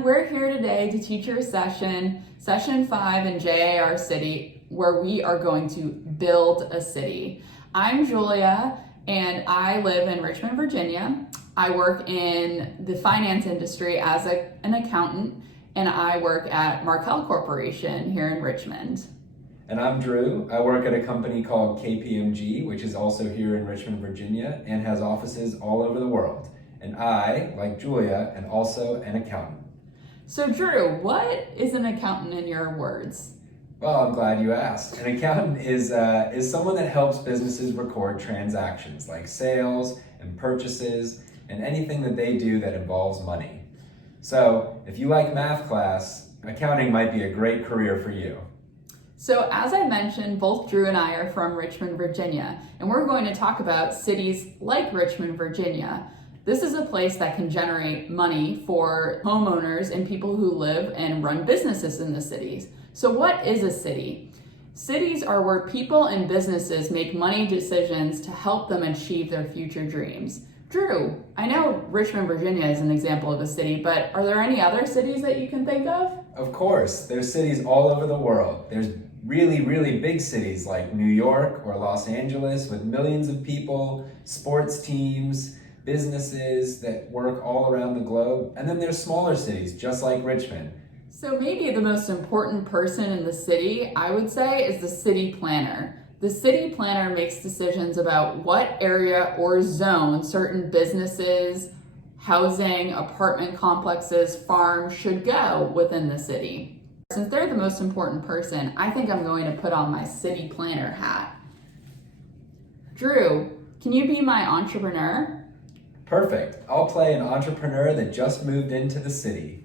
everyone, we're here today to teach you a session 5 in JAR City, where we are going to build a city. I'm Julia and I live in Richmond, Virginia. I work in the finance industry as an accountant, and I work at Markel Corporation here in Richmond. And I'm Drew. I work at a company called KPMG, which is also here in Richmond, Virginia, and has offices all over the world. And I, like Julia, am also an accountant. So Drew, what is an accountant in your words? Well, I'm glad you asked. An accountant is someone that helps businesses record transactions like sales and purchases and anything that they do that involves money. So if you like math class, accounting might be a great career for you. So as I mentioned, both Drew and I are from Richmond, Virginia, and we're going to talk about cities like Richmond, Virginia. This is a place that can generate money for homeowners and people who live and run businesses in the cities. So what is a city? Cities are where people and businesses make money decisions to help them achieve their future dreams. Drew, I know Richmond, Virginia is an example of a city, but are there any other cities that you can think of? Of course, there's cities all over the world. There's really, really big cities like New York or Los Angeles with millions of people, sports teams, businesses that work all around the globe. And then there's smaller cities just like Richmond. So maybe the most important person in the city, I would say, is the city planner. The city planner makes decisions about what area or zone certain businesses, housing, apartment complexes, farms should go within the city. Since they're the most important person, I think I'm going to put on my city planner hat. Drew, can you be my entrepreneur? Perfect. I'll play an entrepreneur that just moved into the city.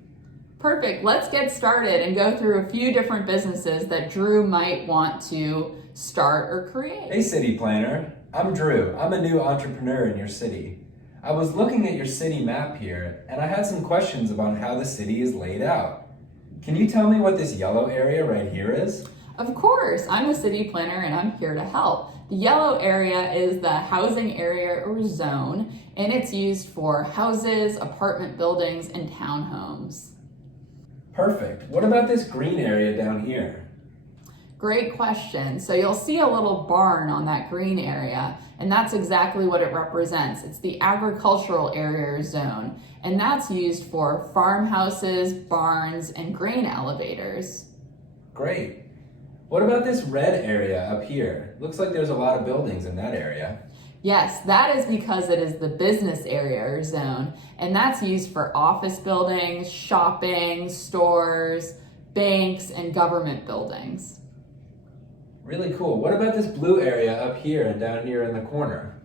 Perfect. Let's get started and go through a few different businesses that Drew might want to start or create. Hey, city planner. I'm Drew. I'm a new entrepreneur in your city. I was looking at your city map here, and I had some questions about how the city is laid out. Can you tell me what this yellow area right here is? Of course, I'm a city planner and I'm here to help. The yellow area is the housing area or zone, and it's used for houses, apartment buildings, and townhomes. Perfect. What about this green area down here? Great question. So you'll see a little barn on that green area, and that's exactly what it represents. It's the agricultural area or zone, and that's used for farmhouses, barns, and grain elevators. Great. What about this red area up here? Looks like there's a lot of buildings in that area. Yes, that is because it is the business area or zone, and that's used for office buildings, shopping, stores, banks, and government buildings. Really cool. What about this blue area up here and down here in the corner?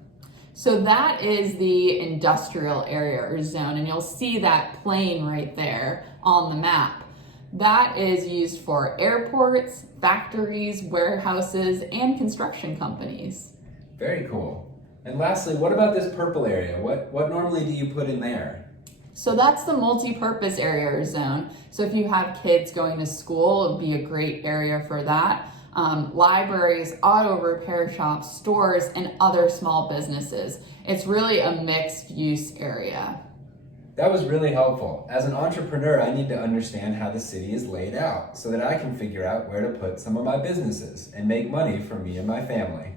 So that is the industrial area or zone, and you'll see that plane right there on the map. That is used for airports, factories, warehouses, and construction companies. Very cool. And lastly, what about this purple area? What normally do you put in there? So that's the multi-purpose area or zone. So if you have kids going to school, it would be a great area for that. Libraries, auto repair shops, stores, and other small businesses. It's really a mixed use area. That was really helpful. As an entrepreneur, I need to understand how the city is laid out so that I can figure out where to put some of my businesses and make money for me and my family.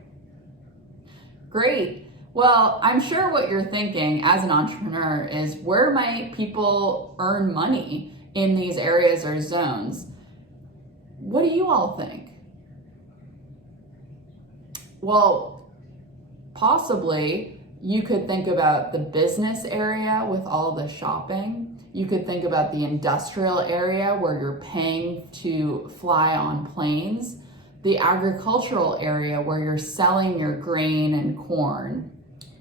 Great. Well, I'm sure what you're thinking as an entrepreneur is, where might people earn money in these areas or zones? What do you all think? Well, possibly you could think about the business area with all the shopping. You could think about the industrial area where you're paying to fly on planes. The agricultural area where you're selling your grain and corn.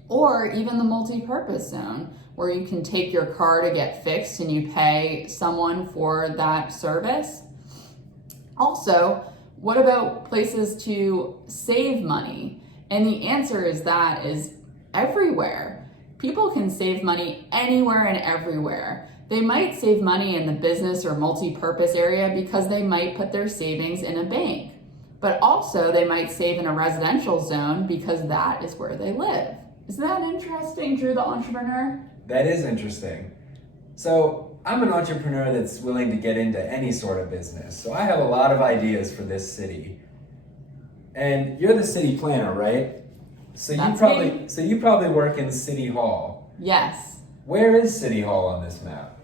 Or even the multi-purpose zone where you can take your car to get fixed and you pay someone for that service. Also, what about places to save money? And the answer is everywhere. People can save money anywhere and everywhere. They might save money in the business or multi-purpose area because they might put their savings in a bank. But also they might save in a residential zone because that is where they live. Isn't that interesting, Drew the entrepreneur? That is interesting. So I'm an entrepreneur that's willing to get into any sort of business, so I have a lot of ideas for this city. And you're the city planner, right? So That's me. you probably work in City Hall. Yes. Where is City Hall on this map?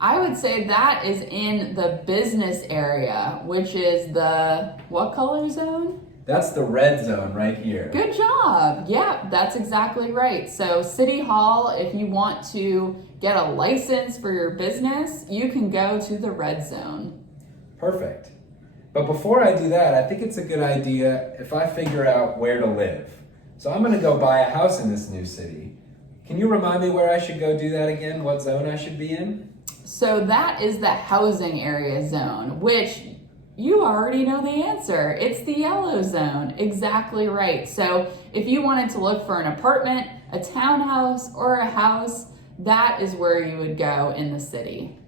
I would say that is in the business area, which is the what color zone? That's the red zone right here. Good job. Yeah, that's exactly right. So City Hall, if you want to get a license for your business, you can go to the red zone. Perfect. But before I do that, I think it's a good idea if I figure out where to live. So I'm gonna go buy a house in this new city. Can you remind me where I should go do that again? What zone I should be in? So that is the housing area zone, which you already know the answer. It's the yellow zone. Exactly right. So if you wanted to look for an apartment, a townhouse, or a house, that is where you would go in the city.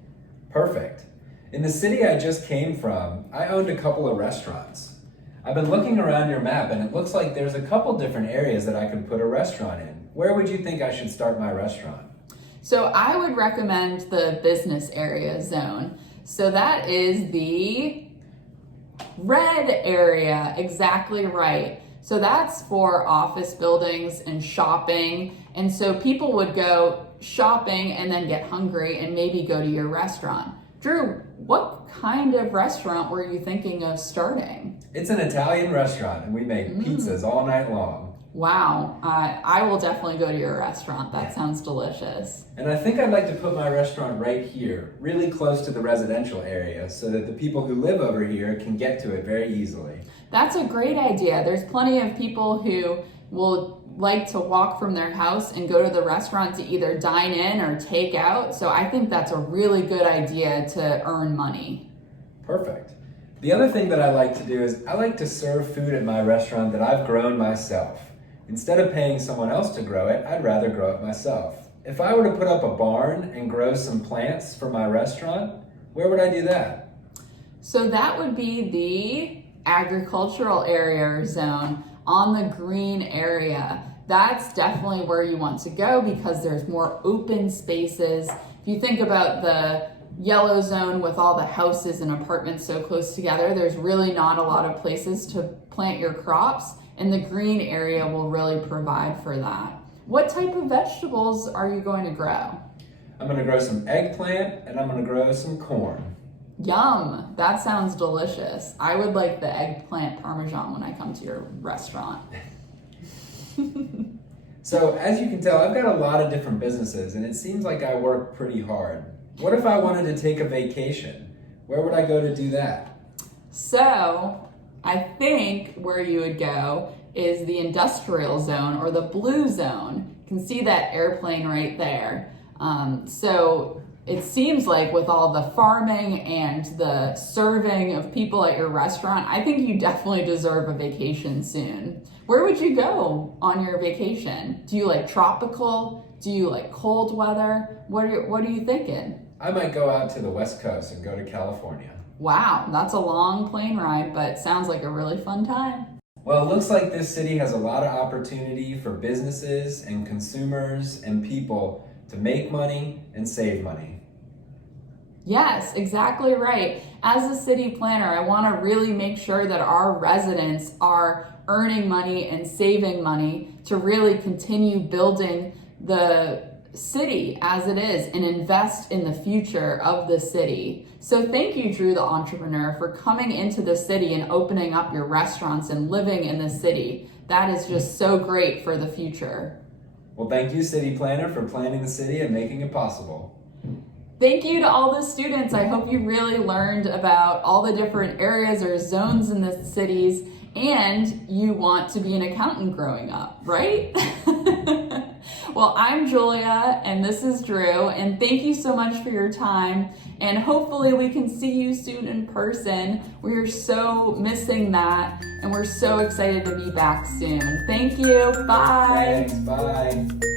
Perfect. In the city I just came from, I owned a couple of restaurants. I've been looking around your map and it looks like there's a couple different areas that I could put a restaurant in. Where would you think I should start my restaurant? So I would recommend the business area zone. So that is the red area, exactly right. So that's for office buildings and shopping. And so people would go shopping and then get hungry and maybe go to your restaurant. Drew, what kind of restaurant were you thinking of starting? It's an Italian restaurant and we make pizzas all night long. Wow, I will definitely go to your restaurant. That sounds delicious. And I think I'd like to put my restaurant right here, really close to the residential area, so that the people who live over here can get to it very easily. That's a great idea. There's plenty of people who will like to walk from their house and go to the restaurant to either dine in or take out. So I think that's a really good idea to earn money. Perfect. The other thing that I like to do is I like to serve food at my restaurant that I've grown myself. Instead of paying someone else to grow it, I'd rather grow it myself. If I were to put up a barn and grow some plants for my restaurant, where would I do that? So that would be the agricultural area zone on the green area. That's definitely where you want to go because there's more open spaces. If you think about the yellow zone with all the houses and apartments so close together, there's really not a lot of places to plant your crops. And the green area will really provide for that. What type of vegetables are you going to grow? I'm going to grow some eggplant and I'm going to grow some corn. Yum, that sounds delicious. I would like the eggplant parmesan when I come to your restaurant. So as you can tell, I've got a lot of different businesses and it seems like I work pretty hard. What if I wanted to take a vacation? Where would I go to do that? So I think where you would go is the industrial zone or the blue zone. You can see that airplane right there. So it seems like with all the farming and the serving of people at your restaurant, I think you definitely deserve a vacation soon. Where would you go on your vacation? Do you like tropical? Do you like cold weather? What are you thinking? I might go out to the West Coast and go to California. Wow, that's a long plane ride, but sounds like a really fun time. Well, it looks like this city has a lot of opportunity for businesses and consumers and people to make money and save money. Yes, exactly right. As a city planner, I want to really make sure that our residents are earning money and saving money to really continue building the city as it is and invest in the future of the city. So thank you, Drew, the entrepreneur, for coming into the city and opening up your restaurants and living in the city. That is just so great for the future. Well, thank you, City Planner, for planning the city and making it possible. Thank you to all the students. I hope you really learned about all the different areas or zones in the cities and you want to be an accountant growing up, right? Well, I'm Julia and this is Drew, and thank you so much for your time. And hopefully we can see you soon in person. We're so missing that and we're so excited to be back soon. Thank you. Bye. Thanks. Bye.